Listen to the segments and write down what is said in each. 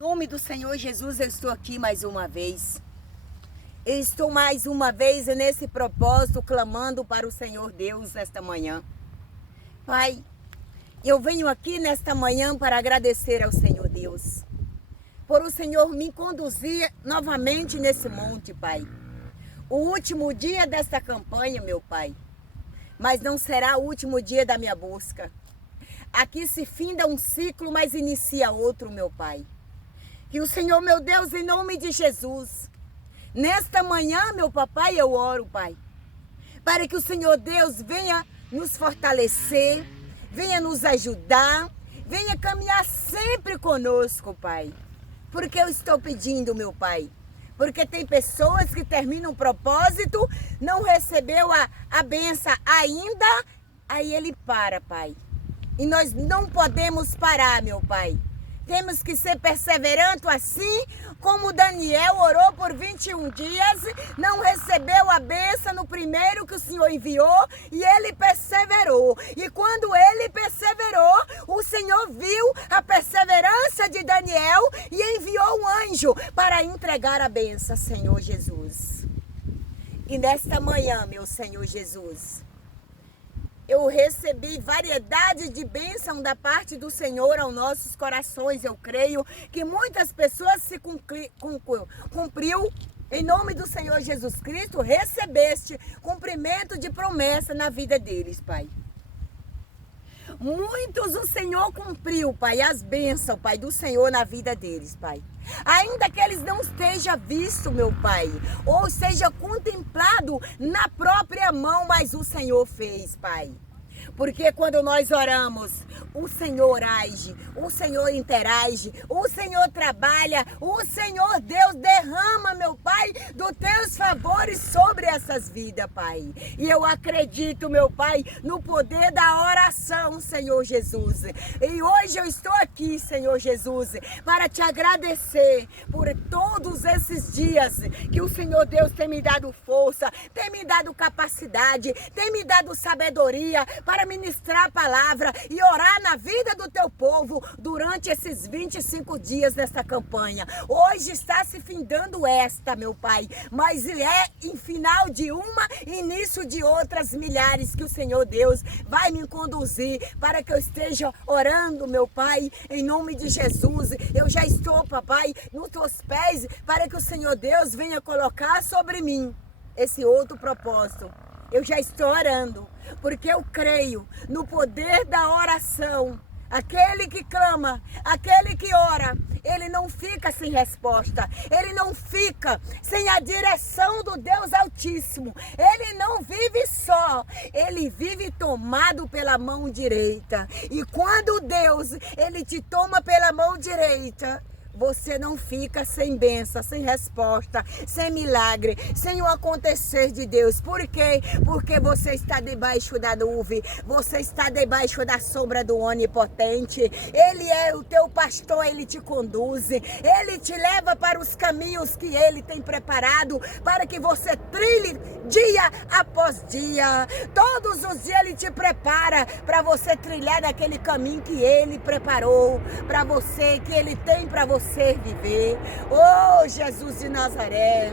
Em nome do Senhor Jesus, eu estou aqui mais uma vez. Eu estou mais uma vez nesse propósito, clamando para o Senhor Deus nesta manhã. Pai, eu venho aqui nesta manhã para agradecer ao Senhor Deus, por o Senhor me conduzir novamente nesse monte, Pai. O último dia desta campanha, meu Pai, mas não será o último dia da minha busca. Aqui se finda um ciclo, mas inicia outro, meu Pai. Que o Senhor, meu Deus, em nome de Jesus, nesta manhã, meu papai, eu oro, Pai, para que o Senhor Deus venha nos fortalecer, venha nos ajudar, venha caminhar sempre conosco, Pai. Porque eu estou pedindo, meu Pai, porque tem pessoas que terminam o propósito, não recebeu a benção ainda, aí ele para, Pai. E nós não podemos parar, meu Pai. Temos que ser perseverantes assim como Daniel orou por 21 dias, não recebeu a bênção no primeiro que o Senhor enviou e ele perseverou. E quando ele perseverou, o Senhor viu a perseverança de Daniel e enviou um anjo para entregar a bênção, Senhor Jesus. E nesta manhã, meu Senhor Jesus, eu recebi variedade de bênção da parte do Senhor aos nossos corações. Eu creio que muitas pessoas se cumpriu. Em nome do Senhor Jesus Cristo, recebeste cumprimento de promessa na vida deles, Pai. Muitos o Senhor cumpriu, Pai, as bênçãos, Pai, do Senhor na vida deles, Pai. Ainda que eles não estejam vistos, meu Pai, ou seja contemplado na própria mão, mas o Senhor fez, Pai. Porque quando nós oramos, o Senhor age, o Senhor interage, o Senhor trabalha, o Senhor Deus derrama, meu Pai, dos teus favores sobre essas vidas, Pai. E eu acredito, meu Pai, no poder da oração, Senhor Jesus. E hoje eu estou aqui, Senhor Jesus, para te agradecer por todos esses dias que o Senhor Deus tem me dado força, tem me dado capacidade, tem me dado sabedoria para ministrar a palavra e orar na vida do teu povo durante esses 25 dias desta campanha. Hoje está se findando esta, meu Pai, mas é em final de uma, início de outras milhares que o Senhor Deus vai me conduzir para que eu esteja orando, meu Pai, em nome de Jesus. Eu já estou, papai, nos teus pés para que o Senhor Deus venha colocar sobre mim esse outro propósito. Eu já estou orando, porque eu creio no poder da oração. Aquele que clama, aquele que ora, ele não fica sem resposta, ele não fica sem a direção do Deus Altíssimo. Ele não vive só, ele vive tomado pela mão direita. E quando Deus, ele te toma pela mão direita, você não fica sem bênção, sem resposta, sem milagre, sem o acontecer de Deus. Por quê? Porque você está debaixo da nuvem, você está debaixo da sombra do Onipotente. Ele é o teu pastor, ele te conduz, ele te leva para os caminhos que ele tem preparado para que você trilhe dia após dia. Todos os dias ele te prepara para você trilhar naquele caminho que ele preparou para você, que ele tem para você viver. Oh, Jesus de Nazaré,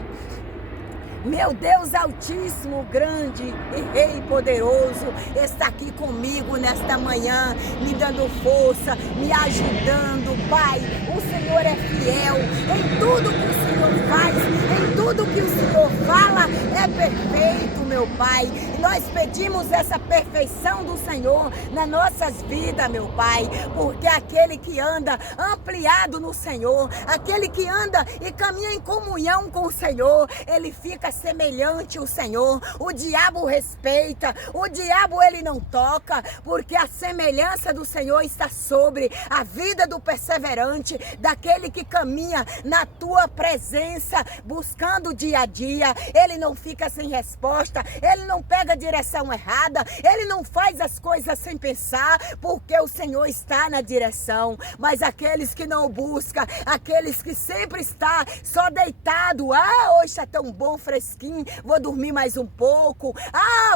meu Deus Altíssimo, grande e Rei poderoso, está aqui comigo nesta manhã, me dando força, me ajudando, Pai. O Senhor é fiel em tudo que o Senhor faz, em tudo que o Senhor fala, é perfeito, meu Pai. Nós pedimos essa perfeição do Senhor nas nossas vidas, meu Pai, porque aquele que anda ampliado no Senhor, aquele que anda e caminha em comunhão com o Senhor, ele fica semelhante ao Senhor. O diabo respeita, o diabo ele não toca, porque a semelhança do Senhor está sobre a vida do perseverante, daquele que caminha na tua presença, buscando dia a dia. Ele não fica sem resposta, ele não pega a direção errada, ele não faz as coisas sem pensar, porque o Senhor está na direção. Mas aqueles que não buscam, aqueles que sempre está só deitado, hoje está tão bom, fresquinho, vou dormir mais um pouco,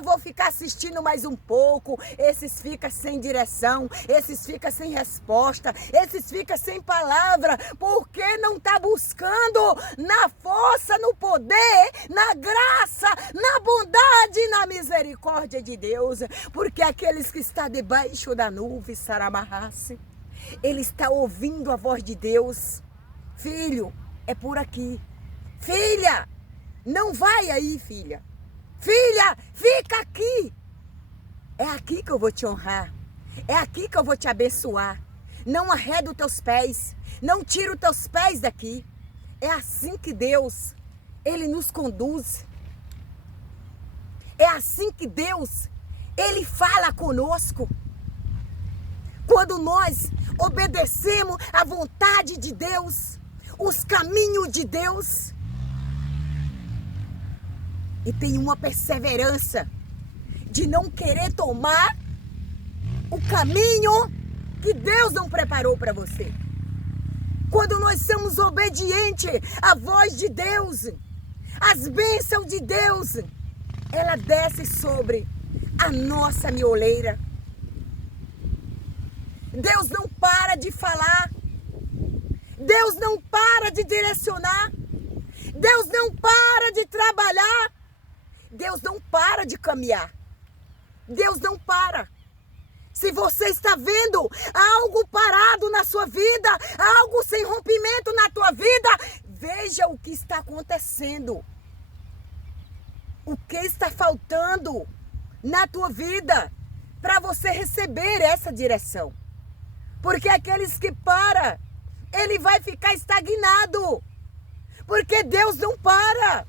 vou ficar assistindo mais um pouco, esses ficam sem direção, esses ficam sem resposta, esses ficam sem palavra. Por quê? não está buscando na força, no poder, na graça, na bondade e na misericórdia de Deus. Porque aqueles que estão debaixo da nuvem, Saramarrace, ele está ouvindo a voz de Deus. Filho, é por aqui. Filha, não vai aí, filha. Filha, fica aqui. É aqui que eu vou te honrar. É aqui que eu vou te abençoar. Não arreda os teus pés. Não tira os teus pés daqui. É assim que Deus, ele nos conduz. É assim que Deus, ele fala conosco. Quando nós obedecemos à vontade de Deus, os caminhos de Deus. E tem uma perseverança de não querer tomar o caminho que Deus não preparou para você. Quando nós somos obedientes à voz de Deus, as bênçãos de Deus, ela desce sobre a nossa mioleira. Deus não para de falar. Deus não para de direcionar. Deus não para de trabalhar. Deus não para de caminhar. Deus não para. Se você está vendo algo parado na sua vida, algo sem rompimento na tua vida, veja o que está acontecendo. O que está faltando na tua vida para você receber essa direção. Porque aqueles que param, ele vai ficar estagnado. Porque Deus não para.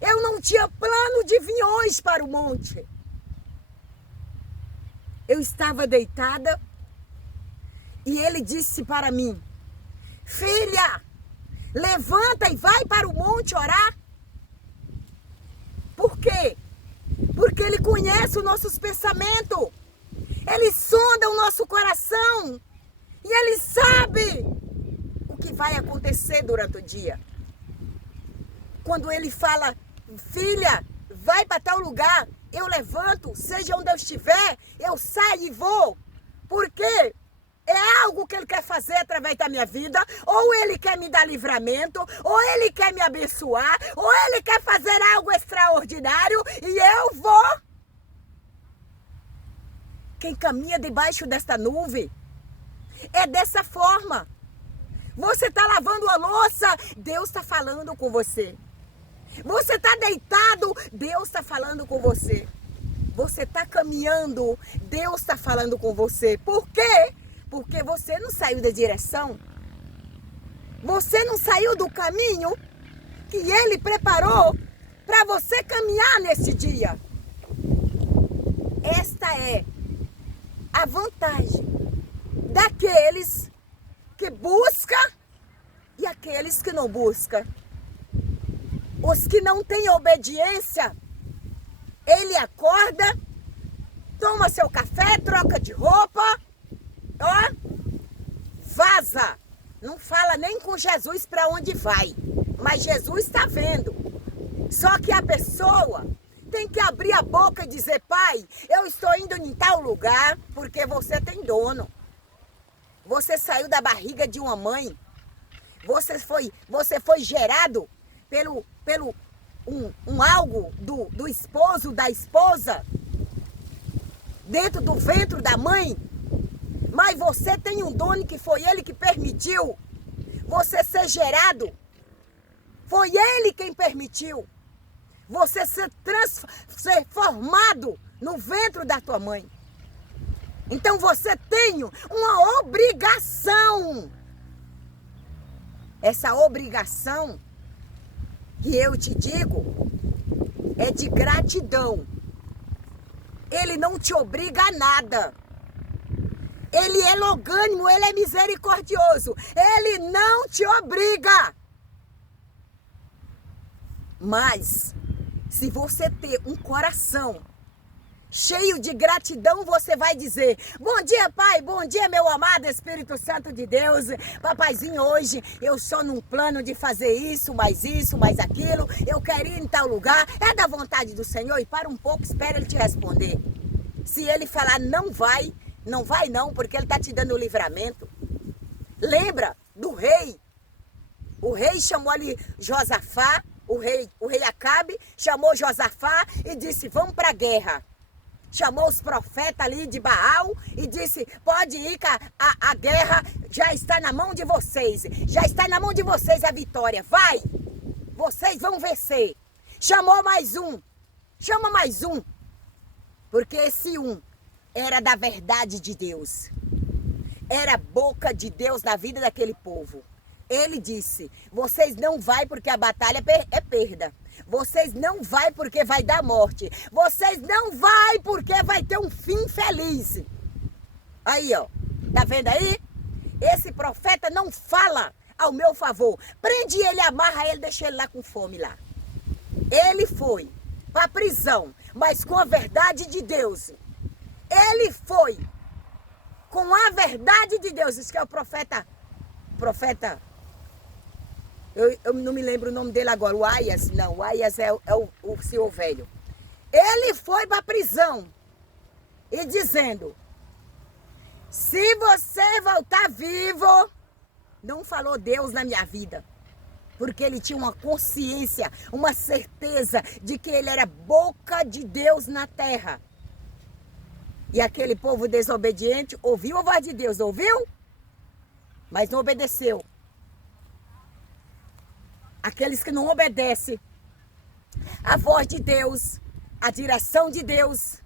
Eu não tinha plano de vir hoje para o monte. Eu estava deitada e ele disse para mim: filha, levanta e vai para o monte orar. Por quê? Porque ele conhece os nossos pensamentos. Ele sonda o nosso coração. E ele sabe o que vai acontecer durante o dia. Quando ele fala: filha, vai para tal lugar, eu levanto, seja onde eu estiver, eu saio e vou. Porque é algo que ele quer fazer através da minha vida, ou ele quer me dar livramento, ou ele quer me abençoar, ou ele quer fazer algo extraordinário e eu vou. Quem caminha debaixo desta nuvem é dessa forma. Você está lavando a louça, Deus está falando com você. Você está deitado, Deus está falando com você. Você está caminhando, Deus está falando com você. Por quê? Porque você não saiu da direção. Você não saiu do caminho que Ele preparou para você caminhar nesse dia. Esta é a vantagem daqueles que buscam e aqueles que não buscam. Os que não têm obediência, ele acorda, toma seu café, troca de roupa, ó, vaza. Não fala nem com Jesus para onde vai, mas Jesus está vendo. Só que a pessoa tem que abrir a boca e dizer: pai, eu estou indo em tal lugar porque você tem dono. Você saiu da barriga de uma mãe. Você foi gerado pelo algo do esposo, da esposa, dentro do ventre da mãe. Mas você tem um dono que foi ele que permitiu você ser gerado. Foi ele quem permitiu você ser formado no ventre da tua mãe. Então você tem uma obrigação. Essa obrigação que eu te digo é de gratidão. Ele não te obriga a nada. Ele é longânimo, ele é misericordioso. Ele não te obriga. Mas, se você ter um coração cheio de gratidão, você vai dizer: bom dia, pai, bom dia, meu amado Espírito Santo de Deus. Papaizinho, hoje eu estou num plano de fazer isso, mais aquilo. Eu quero ir em tal lugar. É da vontade do Senhor? E para um pouco, espera ele te responder. Se ele falar não vai não, porque ele está te dando o livramento. Lembra rei chamou ali Josafá, o rei Acabe, chamou Josafá e disse, vamos para a guerra. Chamou os profetas ali de Baal e disse, pode ir que a guerra já está na mão de vocês. Já está na mão de vocês a vitória. Vai! Vocês vão vencer. Chamou mais um. Chama mais um. Porque esse um era da verdade de Deus. Era a boca de Deus na vida daquele povo. Ele disse, vocês não vai porque a batalha é perda. Vocês não vai porque vai dar morte. Vocês não vai porque vai ter um fim feliz. Aí, ó. Tá vendo aí? Esse profeta não fala ao meu favor. Prende ele, amarra ele, deixa ele lá com fome lá. Ele foi para a prisão, mas com a verdade de Deus. Ele foi com a verdade de Deus. Isso que é o profeta. Eu não me lembro o nome dele agora. O Aias, não. O Aias é o senhor velho. Ele foi para a prisão e dizendo, se você voltar vivo, não falou Deus na minha vida. Porque ele tinha uma consciência, uma certeza de que ele era boca de Deus na terra. E aquele povo desobediente ouviu a voz de Deus, ouviu? Mas não obedeceu. Aqueles que não obedecem a voz de Deus, a direção de Deus,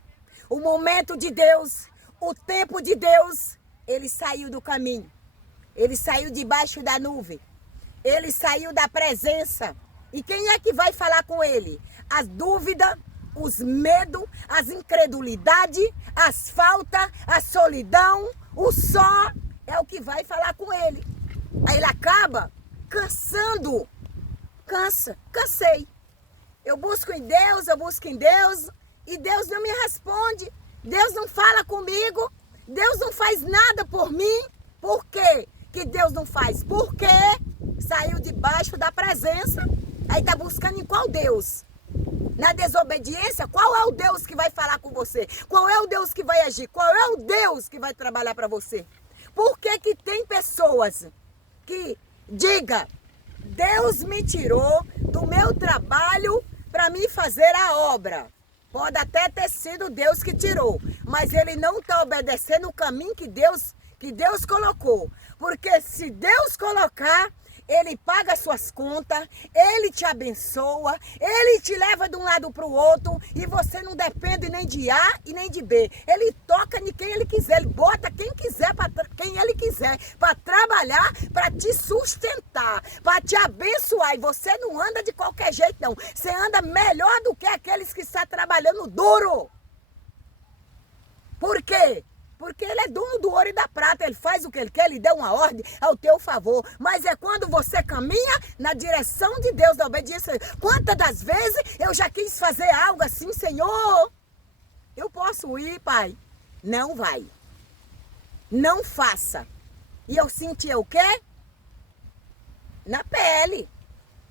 o momento de Deus, o tempo de Deus, ele saiu do caminho. Ele saiu debaixo da nuvem. Ele saiu da presença. E quem é que vai falar com ele? As dúvidas, os medos, as incredulidades, as faltas, a solidão, o só é o que vai falar com ele. Aí ele acaba cansando. Cansei. Eu busco em Deus e Deus não me responde. Deus não fala comigo. Deus não faz nada por mim. Por quê que Deus não faz? Porque saiu debaixo da presença. Aí está buscando em qual Deus? Na desobediência, qual é o Deus que vai falar com você? Qual é o Deus que vai agir? Qual é o Deus que vai trabalhar para você? Por que que tem pessoas que diga, Deus me tirou do meu trabalho para me fazer a obra? Pode até ter sido Deus que tirou, mas ele não está obedecendo o caminho que Deus colocou. Porque se Deus colocar, ele paga as suas contas, ele te abençoa, ele te leva de um lado para o outro e você não depende nem de A e nem de B. Ele toca em quem ele quiser, ele bota quem ele quiser para trabalhar, para te sustentar, para te abençoar. E você não anda de qualquer jeito, não. Você anda melhor do que aqueles que estão trabalhando duro. Por quê? Porque ele é dono do ouro e da prata, ele faz o que ele quer, ele dá uma ordem ao teu favor. Mas é quando você caminha na direção de Deus, da obediência. Quantas das vezes eu já quis fazer algo assim, Senhor, eu posso ir, Pai? Não vai. Não faça. E eu sentia o quê? Na pele.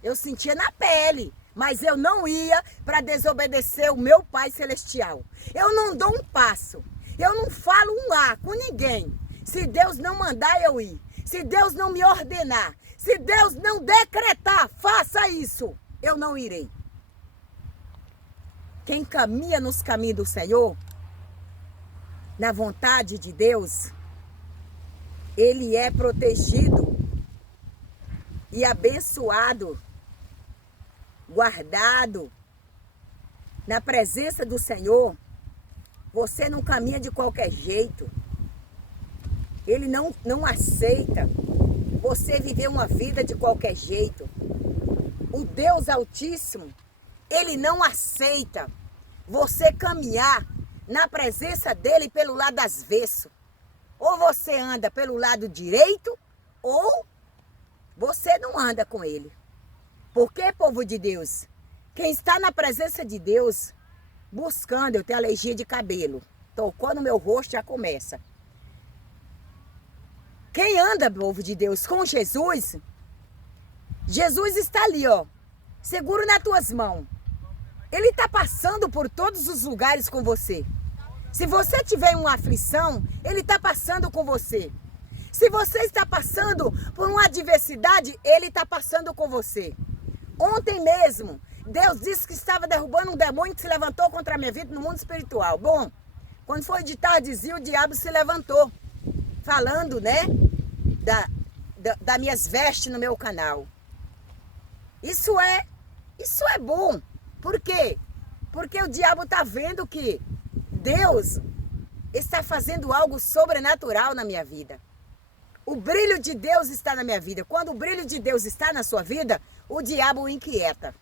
Eu sentia na pele. Mas eu não ia para desobedecer o meu Pai Celestial. Eu não dou um passo. Eu não falo um A com ninguém. Se Deus não mandar eu ir. Se Deus não me ordenar. Se Deus não decretar, faça isso. Eu não irei. Quem caminha nos caminhos do Senhor, na vontade de Deus, ele é protegido e abençoado, guardado na presença do Senhor. Você não caminha de qualquer jeito. Ele não aceita você viver uma vida de qualquer jeito. O Deus Altíssimo, ele não aceita você caminhar na presença dele pelo lado avesso. Ou você anda pelo lado direito, ou você não anda com ele. Por que, povo de Deus? Quem está na presença de Deus, buscando, eu tenho alergia de cabelo. Tocou no meu rosto, já começa. Quem anda, povo de Deus, com Jesus, Jesus está ali, ó. Seguro nas tuas mãos. Ele está passando por todos os lugares com você. Se você tiver uma aflição, ele está passando com você. Se você está passando por uma adversidade, ele está passando com você. Ontem mesmo, Deus disse que estava derrubando um demônio que se levantou contra a minha vida no mundo espiritual. Bom, quando foi de tardezinha, o diabo se levantou, falando, né, das minhas vestes no meu canal. Isso é bom. Por quê? Porque o diabo está vendo que Deus está fazendo algo sobrenatural na minha vida. O brilho de Deus está na minha vida. Quando o brilho de Deus está na sua vida, o diabo o inquieta.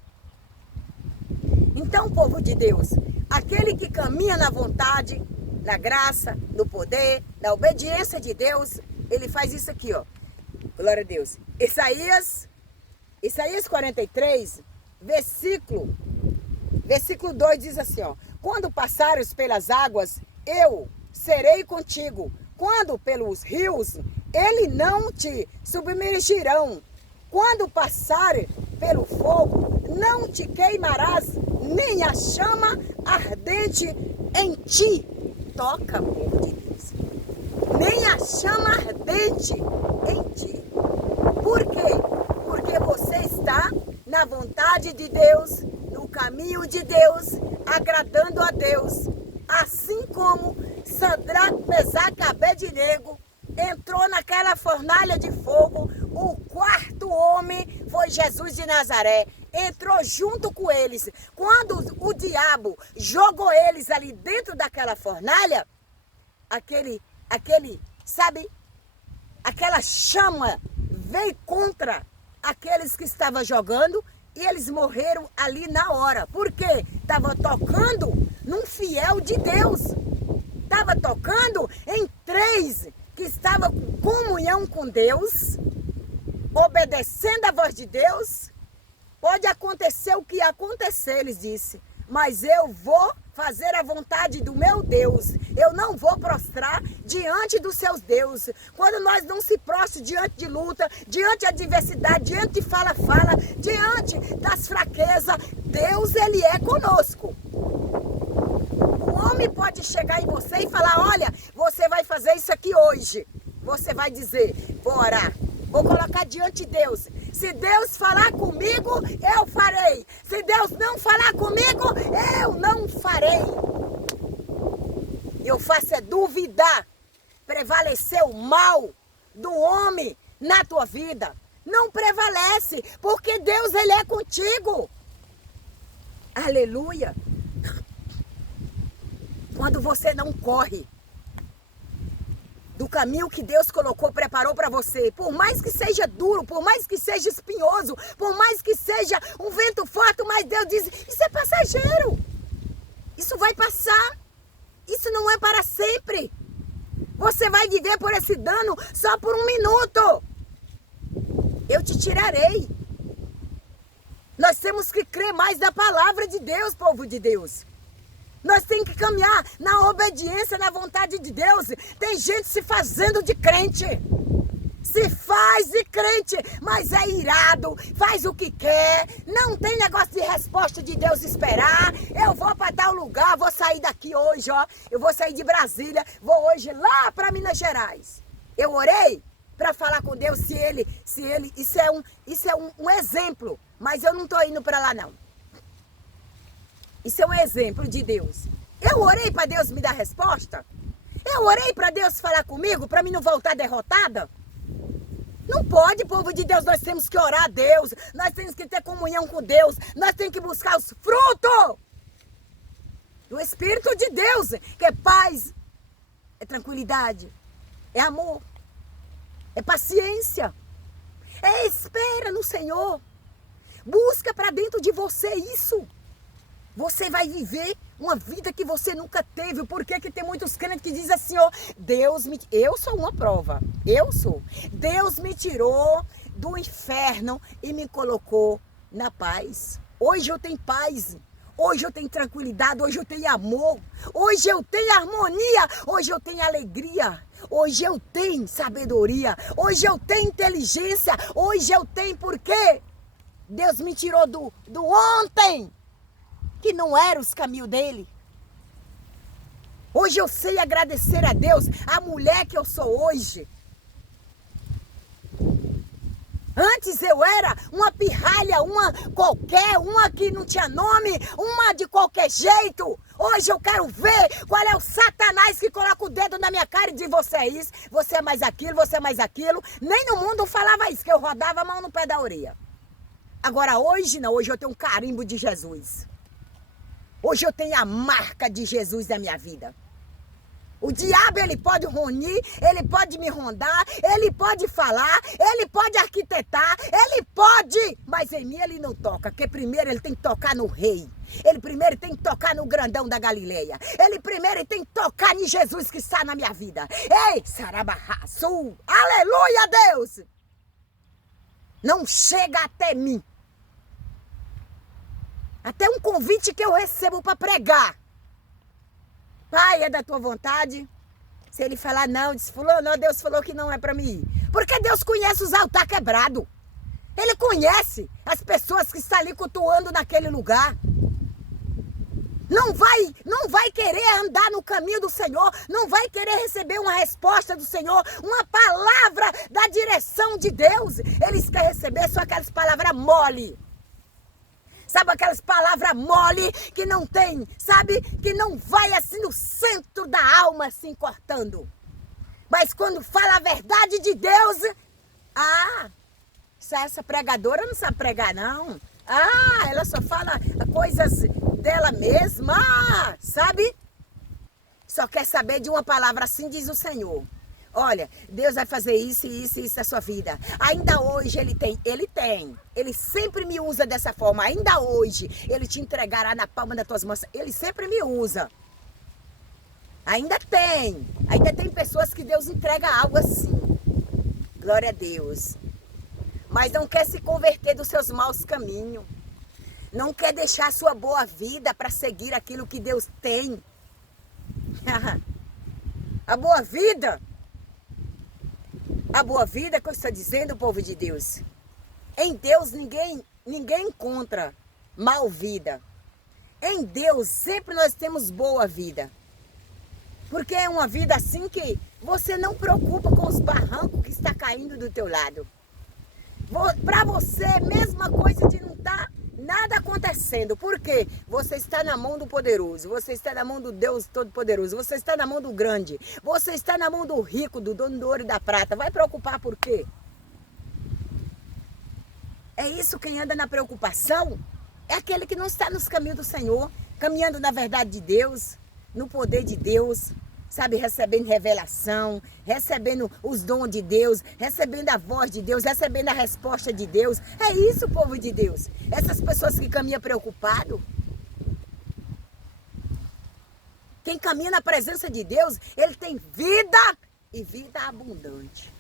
Então, povo de Deus, aquele que caminha na vontade, na graça, no poder, na obediência de Deus, ele faz isso aqui, ó. Glória a Deus. Isaías 43, versículo 2 diz assim, ó. Quando passares pelas águas, eu serei contigo. Quando pelos rios, ele não te submergirão. Quando passar pelo fogo, não te queimarás, nem a chama ardente em ti. Toca, povo de Deus. Nem a chama ardente em ti. Por quê? Porque você está na vontade de Deus, no caminho de Deus, agradando a Deus. Assim como Sadraque, Mesaque e Abednego entrou naquela fornalha de fogo, o quarto homem foi Jesus de Nazaré. Entrou junto com eles. Quando o diabo jogou eles ali dentro daquela fornalha, aquela chama veio contra aqueles que estavam jogando e eles morreram ali na hora. Por quê? Estava tocando num fiel de Deus. Estava tocando em três que estavam com comunhão com Deus, obedecendo a voz de Deus. Pode acontecer o que acontecer, eles disse, mas eu vou fazer a vontade do meu Deus. Eu não vou prostrar diante dos seus deuses. Quando nós não se prostramos diante de luta, diante de adversidade, diante de fala, diante das fraquezas, Deus, ele é conosco. O homem pode chegar em você e falar, olha, você vai fazer isso aqui hoje. Você vai dizer, vou orar, vou colocar diante de Deus. Se Deus falar comigo, eu farei. Se Deus não falar comigo, eu não farei. Eu faço é duvidar, prevalecer o mal do homem na tua vida. Não prevalece, porque Deus, ele é contigo. Aleluia. Quando você não corre do caminho que Deus colocou, preparou para você, por mais que seja duro, por mais que seja espinhoso, por mais que seja um vento forte, mas Deus diz, isso é passageiro, isso vai passar, isso não é para sempre, você vai viver por esse dano só por um minuto, eu te tirarei. Nós temos que crer mais na palavra de Deus, povo de Deus. Nós temos que caminhar na obediência, na vontade de Deus. Tem gente se fazendo de crente. Se faz de crente, mas é irado, faz o que quer. Não tem negócio de resposta de Deus esperar. Eu vou para tal lugar, vou sair daqui hoje, ó. Eu vou sair de Brasília, vou hoje lá para Minas Gerais. Eu orei para falar com Deus isso é um exemplo, mas eu não estou indo para lá não. Isso é um exemplo de Deus. Eu orei para Deus me dar resposta? Eu orei para Deus falar comigo, para mim não voltar derrotada? Não pode, povo de Deus, nós temos que orar a Deus, nós temos que ter comunhão com Deus, nós temos que buscar os frutos do Espírito de Deus, que é paz, é tranquilidade, é amor, é paciência, é espera no Senhor. Busca para dentro de você isso. Você vai viver uma vida que você nunca teve. Por que tem muitos crentes que dizem assim, ó, eu sou uma prova, Deus me tirou do inferno e me colocou na paz. Hoje eu tenho paz, hoje eu tenho tranquilidade, hoje eu tenho amor, hoje eu tenho harmonia, hoje eu tenho alegria, hoje eu tenho sabedoria, hoje eu tenho inteligência, hoje eu tenho porque Deus me tirou do ontem, que não era os caminhos dele. Hoje eu sei agradecer a Deus, a mulher que eu sou hoje. Antes eu era uma pirralha, uma qualquer, uma que não tinha nome, uma de qualquer jeito. Hoje eu quero ver qual é o Satanás que coloca o dedo na minha cara e diz: você é isso, você é mais aquilo, você é mais aquilo. Nem no mundo falava isso, que eu rodava a mão no pé da orelha. Agora hoje não, hoje eu tenho um carimbo de Jesus. Hoje eu tenho a marca de Jesus na minha vida. O diabo, ele pode ronir, ele pode me rondar, ele pode falar, ele pode arquitetar, ele pode, mas em mim ele não toca, porque primeiro ele tem que tocar no rei. Ele primeiro tem que tocar no grandão da Galileia. Ele primeiro tem que tocar em Jesus que está na minha vida. Ei, Sarabarraçu, aleluia, Deus! Não chega até mim. Até um convite que eu recebo para pregar. Pai, é da tua vontade? Se ele falar não, diz, fulano, Deus falou que não é para mim ir. Porque Deus conhece os altares quebrados. Ele conhece as pessoas que estão ali cultuando naquele lugar. Não vai querer andar no caminho do Senhor, não vai querer receber uma resposta do Senhor, uma palavra da direção de Deus. Eles querem receber só aquelas palavras mole. Sabe aquelas palavras mole que não tem, sabe? Que não vai assim no centro da alma, assim, cortando. Mas quando fala a verdade de Deus, essa pregadora não sabe pregar, não. Ela só fala coisas dela mesma, sabe? Só quer saber de uma palavra assim, diz o Senhor. Olha, Deus vai fazer isso e isso e isso na sua vida. Ainda hoje Ele sempre me usa dessa forma. Ainda hoje Ele te entregará na palma das tuas mãos. Ele sempre me usa. Ainda tem pessoas que Deus entrega algo assim. Glória a Deus. Mas não quer se converter dos seus maus caminhos. Não quer deixar a sua boa vida para seguir aquilo que Deus tem. A boa vida que eu estou dizendo, povo de Deus. Em Deus ninguém encontra mal vida. Em Deus sempre nós temos boa vida. Porque é uma vida assim que você não preocupa com os barrancos que está caindo do teu lado. Para você, mesma coisa de não estar nada acontecendo. Por quê? Você está na mão do poderoso. Você está na mão do Deus Todo-Poderoso. Você está na mão do grande. Você está na mão do rico, do dono do ouro e da prata. Vai preocupar por quê? É isso, quem anda na preocupação é aquele que não está nos caminhos do Senhor, caminhando na verdade de Deus, no poder de Deus, sabe, recebendo revelação, recebendo os dons de Deus, recebendo a voz de Deus, recebendo a resposta de Deus. É isso, povo de Deus. Essas pessoas que caminham preocupado. Quem caminha na presença de Deus, ele tem vida e vida abundante.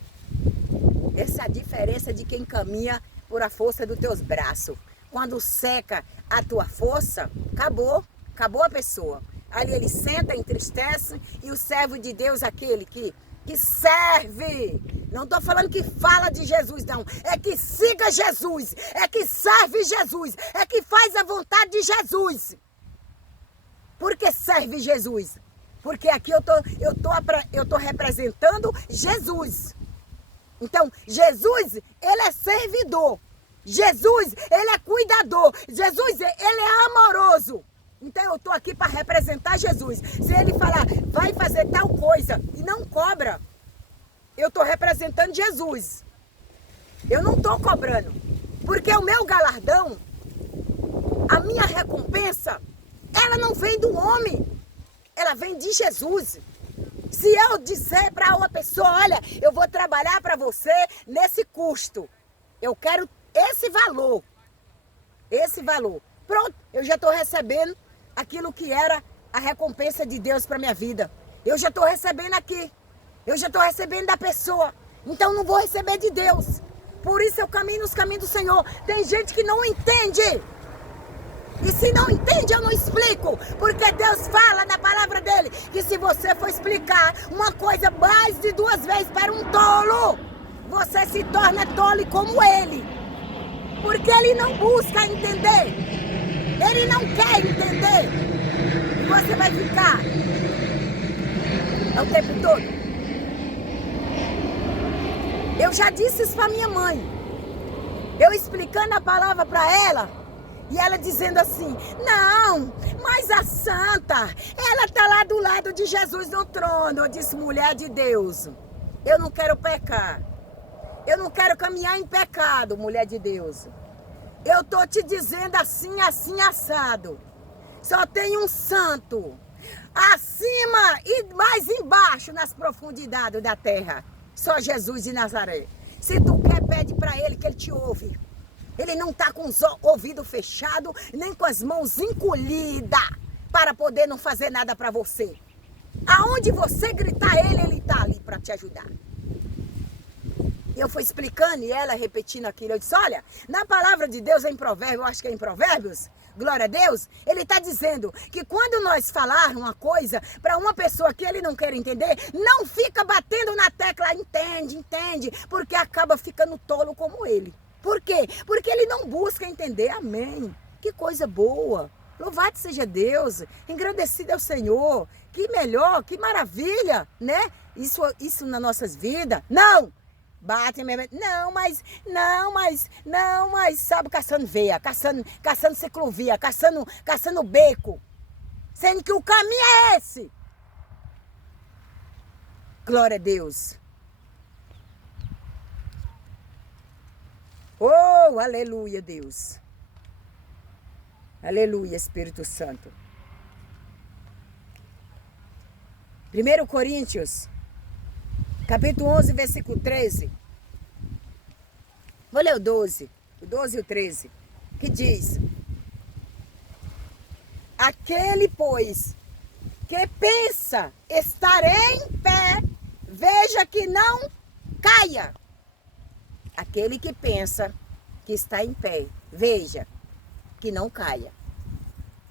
Essa é a diferença de quem caminha por a força dos teus braços. Quando seca a tua força, acabou a pessoa. Ali ele senta, entristece, e o servo de Deus, aquele que serve. Não estou falando que fala de Jesus, não. É que siga Jesus, é que serve Jesus, é que faz a vontade de Jesus. Por que serve Jesus? Porque aqui eu tô representando Jesus. Então, Jesus, ele é servidor. Jesus, ele é cuidador. Jesus, ele é amoroso. Então eu estou aqui para representar Jesus. Se ele falar, vai fazer tal coisa e não cobra, eu estou representando Jesus. Eu não estou cobrando. Porque o meu galardão, a minha recompensa, ela não vem do homem. Ela vem de Jesus. Se eu disser para uma pessoa, olha, eu vou trabalhar para você nesse custo. Eu quero esse valor. Esse valor. Pronto, eu já estou recebendo aquilo que era a recompensa de Deus para minha vida. Eu já estou recebendo aqui. Eu já estou recebendo da pessoa. Então não vou receber de Deus. Por isso eu caminho nos caminhos do Senhor. Tem gente que não entende. E se não entende, eu não explico. Porque Deus fala na palavra dele que se você for explicar uma coisa mais de 2 vezes para um tolo, você se torna tolo como ele. Porque ele não busca entender. Ele não quer entender. E você vai ficar o tempo todo. Eu já disse isso para minha mãe. Eu explicando a palavra para ela. E ela dizendo assim, não, mas a santa, ela está lá do lado de Jesus no trono. Eu disse, mulher de Deus, eu não quero pecar. Eu não quero caminhar em pecado, mulher de Deus. Eu estou te dizendo assim, assim, assado. Só tem um santo. Acima e mais embaixo, nas profundidades da terra. Só Jesus de Nazaré. Se tu quer, pede para ele que ele te ouve. Ele não está com os ouvidos fechados, nem com as mãos encolhidas, para poder não fazer nada para você. Aonde você gritar ele está ali para te ajudar. Eu fui explicando e ela repetindo aquilo. Eu disse, olha, na palavra de Deus em Provérbios, eu acho que é em Provérbios, glória a Deus, ele está dizendo que quando nós falarmos uma coisa para uma pessoa que ele não quer entender, não fica batendo na tecla, entende, entende, porque acaba ficando tolo como ele. Por quê? Porque ele não busca entender, amém. Que coisa boa. Louvado seja Deus, engrandecido é o Senhor. Que melhor, que maravilha, né? Isso nas nossas vidas. Não! Bate mesmo. Não, mas, sabe, caçando veia, caçando ciclovia, caçando beco. Sendo que o caminho é esse. Glória a Deus. Oh, aleluia, Deus. Aleluia, Espírito Santo. 1 Coríntios, capítulo 11, versículo 13. Vou ler o 12 e o 13, que diz: aquele, pois, que pensa estar em pé, veja que não caia. Aquele que pensa que está em pé, veja que não caia.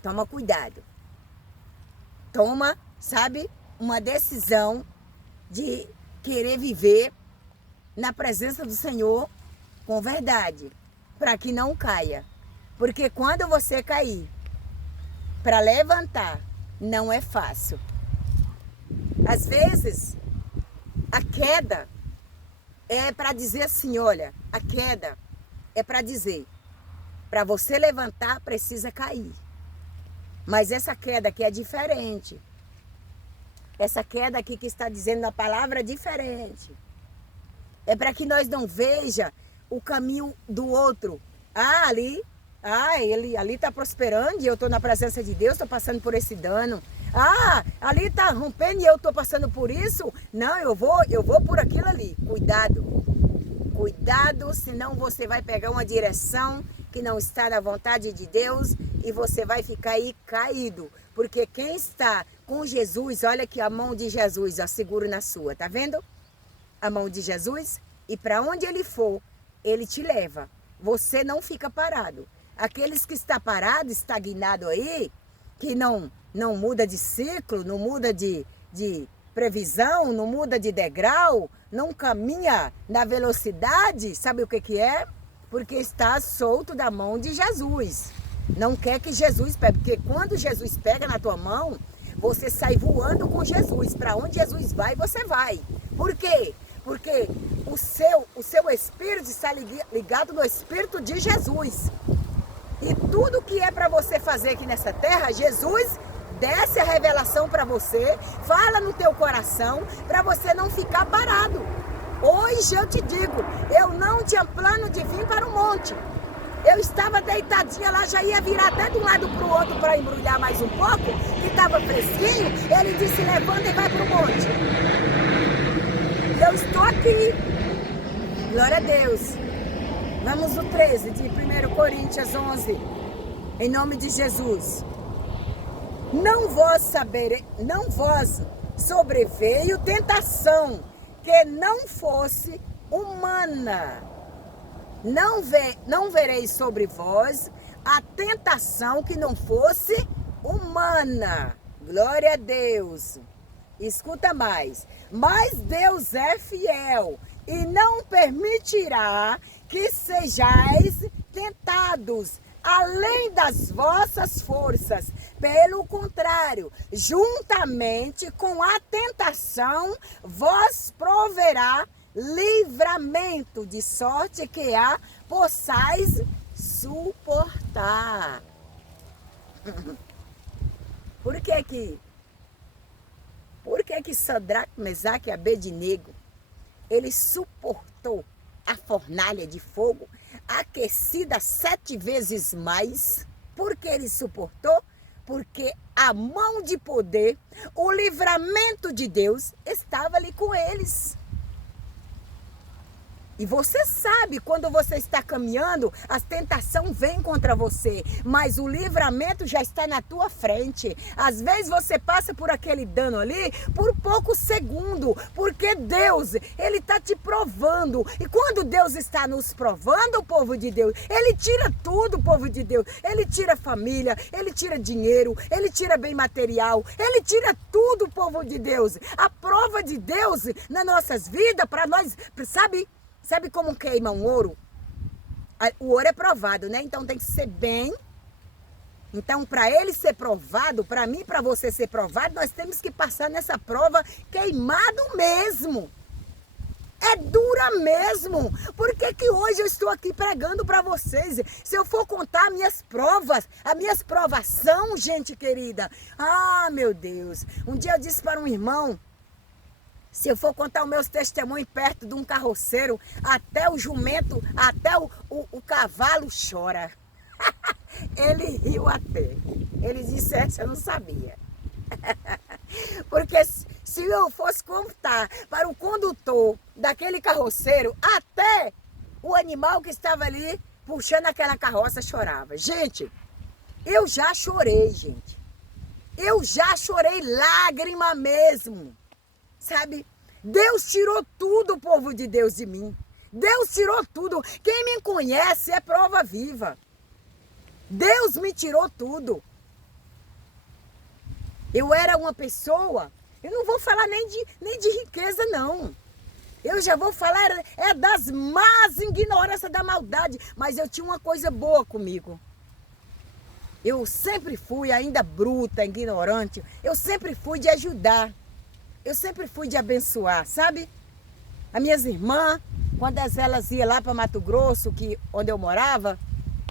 Toma cuidado. Toma, sabe, uma decisão de querer viver na presença do Senhor com verdade, para que não caia. Porque quando você cair, para levantar, não é fácil. Às vezes, a queda é para dizer assim, olha, a queda é para dizer, para você levantar, precisa cair. Mas essa queda aqui é diferente. Essa queda aqui que está dizendo na palavra é diferente. É para que nós não veja o caminho do outro. Ele ali está prosperando e eu estou na presença de Deus, estou passando por esse dano. Ali está rompendo e eu estou passando por isso. Não, eu vou por aquilo ali. Cuidado. Cuidado, senão você vai pegar uma direção que não está na vontade de Deus e você vai ficar aí caído. Porque quem está com Jesus, olha que a mão de Jesus, ó, seguro na sua, tá vendo? A mão de Jesus, e para onde ele for, ele te leva. Você não fica parado. Aqueles que estão parados, estagnados aí, que não muda de ciclo, não muda de previsão, não muda de degrau, não caminha na velocidade, sabe o que é? Porque está solto da mão de Jesus. Não quer que Jesus pegue, porque quando Jesus pega na tua mão, você sai voando com Jesus. Para onde Jesus vai, você vai. Por quê? Porque o seu espírito está ligado no espírito de Jesus. E tudo que é para você fazer aqui nessa terra, Jesus desce a revelação para você, fala no teu coração, para você não ficar parado. Hoje eu te digo, eu não tinha plano de vir para o monte. Eu estava deitadinha lá, já ia virar até de um lado para o outro para embrulhar mais um pouco, que estava fresquinho. Ele disse, levanta e vai para o monte. E eu estou aqui. Glória a Deus. Vamos no 13 de 1 Coríntios 11. Em nome de Jesus. Não vos sobreveio tentação que não fosse humana. Não vereis sobre vós a tentação que não fosse humana. Glória a Deus. Escuta mais. Mas Deus é fiel e não permitirá que sejais tentados além das vossas forças. Pelo contrário, juntamente com a tentação, vos proverá livramento, de sorte que a possais suportar. Por que que Sadraque, Mesaque e Abednego, ele suportou a fornalha de fogo aquecida 7 vezes mais? Por que ele suportou? Porque a mão de poder, o livramento de Deus estava ali com eles. E você sabe, quando você está caminhando, as tentações vêm contra você, mas o livramento já está na tua frente. Às vezes você passa por aquele dano ali por pouco segundo, porque Deus, Ele está te provando. E quando Deus está nos provando, o povo de Deus, Ele tira tudo, o povo de Deus. Ele tira família, Ele tira dinheiro, Ele tira bem material, Ele tira tudo, o povo de Deus. A prova de Deus nas nossas vidas, para nós, Sabe como queima um ouro? O ouro é provado, né? Então tem que ser bem. Então, para ele ser provado, para mim, para você ser provado, nós temos que passar nessa prova queimado mesmo. É dura mesmo. Por que que hoje eu estou aqui pregando para vocês? Se eu for contar minhas provas, as minhas provações, gente querida. Ah, meu Deus. Um dia eu disse para um irmão, se eu for contar os meus testemunhos perto de um carroceiro, até o jumento, até o cavalo chora. Ele riu até. Ele disse, essa eu não sabia. Porque se eu fosse contar para o condutor daquele carroceiro, até o animal que estava ali puxando aquela carroça chorava. Gente, eu já chorei, gente. Eu já chorei lágrima mesmo. Sabe? Deus tirou tudo, povo de Deus, de mim. Deus tirou tudo. Quem me conhece é prova viva. Deus me tirou tudo. Eu era uma pessoa, eu não vou falar nem de riqueza, não. Eu já vou falar das más ignorâncias da maldade. Mas eu tinha uma coisa boa comigo. Eu sempre fui ainda bruta, ignorante. Eu sempre fui de ajudar. Eu sempre fui de abençoar, sabe? As minhas irmãs, quando elas iam lá para Mato Grosso, onde eu morava,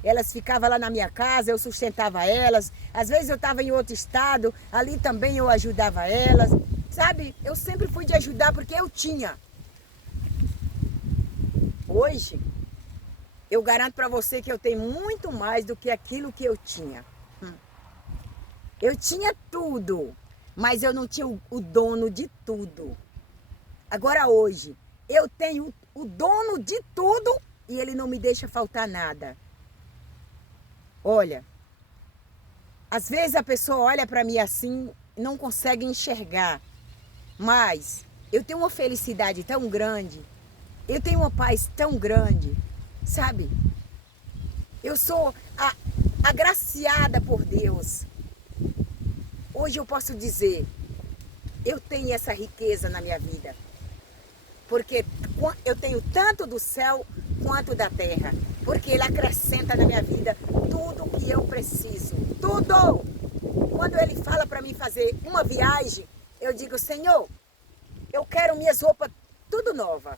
elas ficavam lá na minha casa, eu sustentava elas. Às vezes eu estava em outro estado, ali também eu ajudava elas. Sabe? Eu sempre fui de ajudar porque eu tinha. Hoje, eu garanto para você que eu tenho muito mais do que aquilo que eu tinha. Eu tinha tudo. Mas eu não tinha o dono de tudo. Agora hoje, eu tenho o dono de tudo e ele não me deixa faltar nada. Olha, às vezes a pessoa olha para mim assim e não consegue enxergar. Mas eu tenho uma felicidade tão grande. Eu tenho uma paz tão grande, sabe? Eu sou agraciada por Deus. Hoje eu posso dizer, eu tenho essa riqueza na minha vida. Porque eu tenho tanto do céu quanto da terra. Porque Ele acrescenta na minha vida tudo o que eu preciso. Tudo! Quando Ele fala para mim fazer uma viagem, eu digo, Senhor, eu quero minhas roupas tudo nova.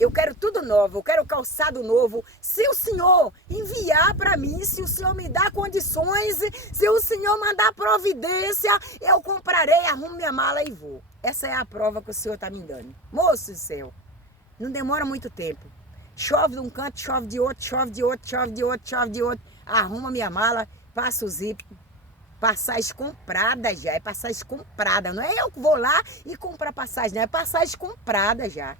Eu quero tudo novo, eu quero calçado novo. Se o Senhor enviar para mim, se o Senhor me dar condições, se o Senhor mandar providência, eu comprarei, arrumo minha mala e vou. Essa é a prova que o Senhor está me dando. Moço do céu, não demora muito tempo. Chove de um canto, chove de outro, chove de outro, chove de outro, chove de outro. Arruma minha mala, passa o zip. Passagem comprada já, é passagem comprada. Não é eu que vou lá e comprar passagem, não, é passagem comprada já.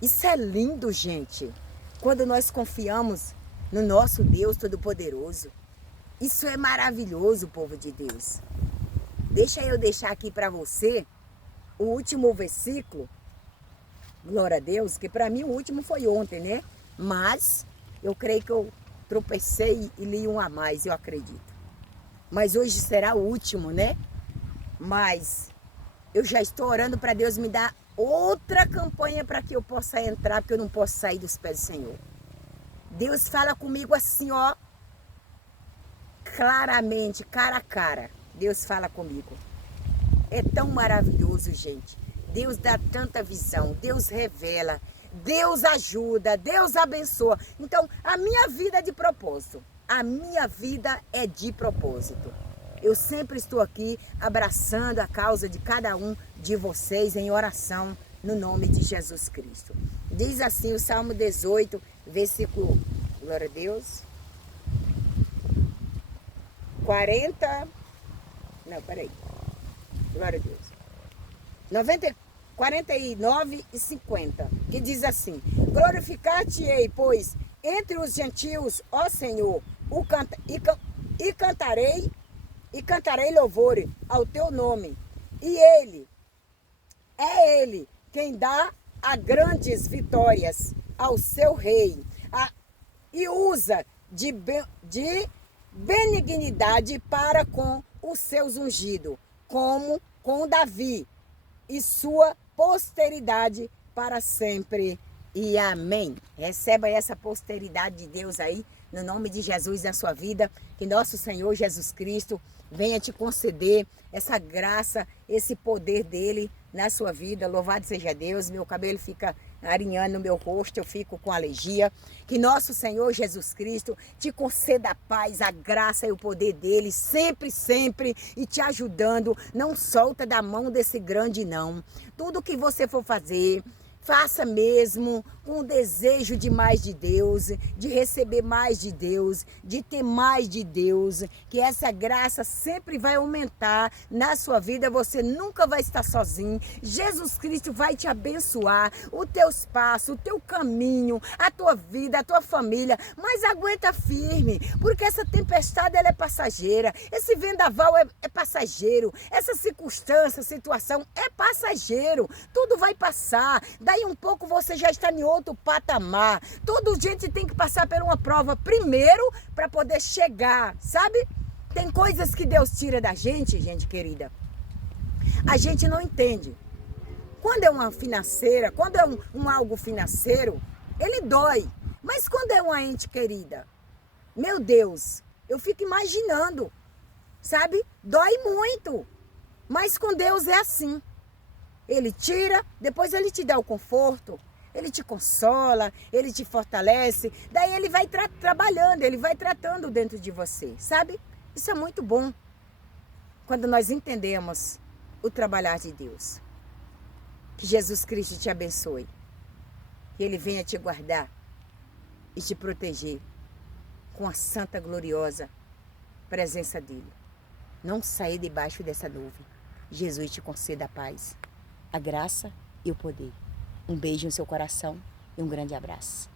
Isso é lindo, gente, quando nós confiamos no nosso Deus Todo-Poderoso. Isso é maravilhoso, povo de Deus. Deixa eu deixar aqui para você o último versículo. Glória a Deus, que para mim o último foi ontem, né? Mas eu creio que eu tropecei e li um a mais, eu acredito. Mas hoje será o último, né? Mas eu já estou orando para Deus me dar outra campanha para que eu possa entrar, porque eu não posso sair dos pés do Senhor. Deus fala comigo assim, ó, claramente, cara a cara. Deus fala comigo. É tão maravilhoso, gente. Deus dá tanta visão, Deus revela, Deus ajuda, Deus abençoa. Então, a minha vida é de propósito. A minha vida é de propósito. Eu sempre estou aqui abraçando a causa de cada um de vocês em oração no nome de Jesus Cristo. Diz assim o Salmo 18, versículo, glória a Deus, 40, não, peraí, glória a Deus, 49 e 50, que diz assim: glorificar-te-ei, pois, entre os gentios, ó Senhor, cantarei louvor ao teu nome. E ele quem dá a grandes vitórias ao seu rei, e usa de benignidade para com os seus ungidos, como com Davi e sua posteridade para sempre. E amém. Receba essa posteridade de Deus aí, no nome de Jesus na sua vida. Que nosso Senhor Jesus Cristo venha te conceder essa graça, esse poder dele na sua vida. Louvado seja Deus. Meu cabelo fica arinhando no meu rosto, eu fico com alergia. Que nosso Senhor Jesus Cristo te conceda a paz, a graça e o poder dele, sempre, sempre, e te ajudando. Não solta da mão desse grande não. Tudo que você for fazer, faça mesmo com o desejo de mais de Deus, de receber mais de Deus, de ter mais de Deus, que essa graça sempre vai aumentar na sua vida, você nunca vai estar sozinho. Jesus Cristo vai te abençoar, os teus passos, o teu caminho, a tua vida, a tua família, mas aguenta firme, porque essa tempestade ela é passageira, esse vendaval é passageiro, essa circunstância, situação é passageiro, tudo vai passar, daí um pouco você já está em outro patamar. Toda gente tem que passar por uma prova primeiro para poder chegar, sabe? Tem coisas que Deus tira da gente, gente querida. A gente não entende. Quando é uma financeira, quando é um algo financeiro, ele dói. Mas quando é uma ente querida, meu Deus, eu fico imaginando, sabe? Dói muito. Mas com Deus é assim. Ele tira, depois ele te dá o conforto, ele te consola, ele te fortalece, daí ele vai trabalhando, ele vai tratando dentro de você, sabe? Isso é muito bom, quando nós entendemos o trabalhar de Deus. Que Jesus Cristo te abençoe, que ele venha te guardar e te proteger com a santa, gloriosa presença dele. Não saia debaixo dessa nuvem. Jesus te conceda a paz, a graça e o poder. Um beijo no seu coração e um grande abraço.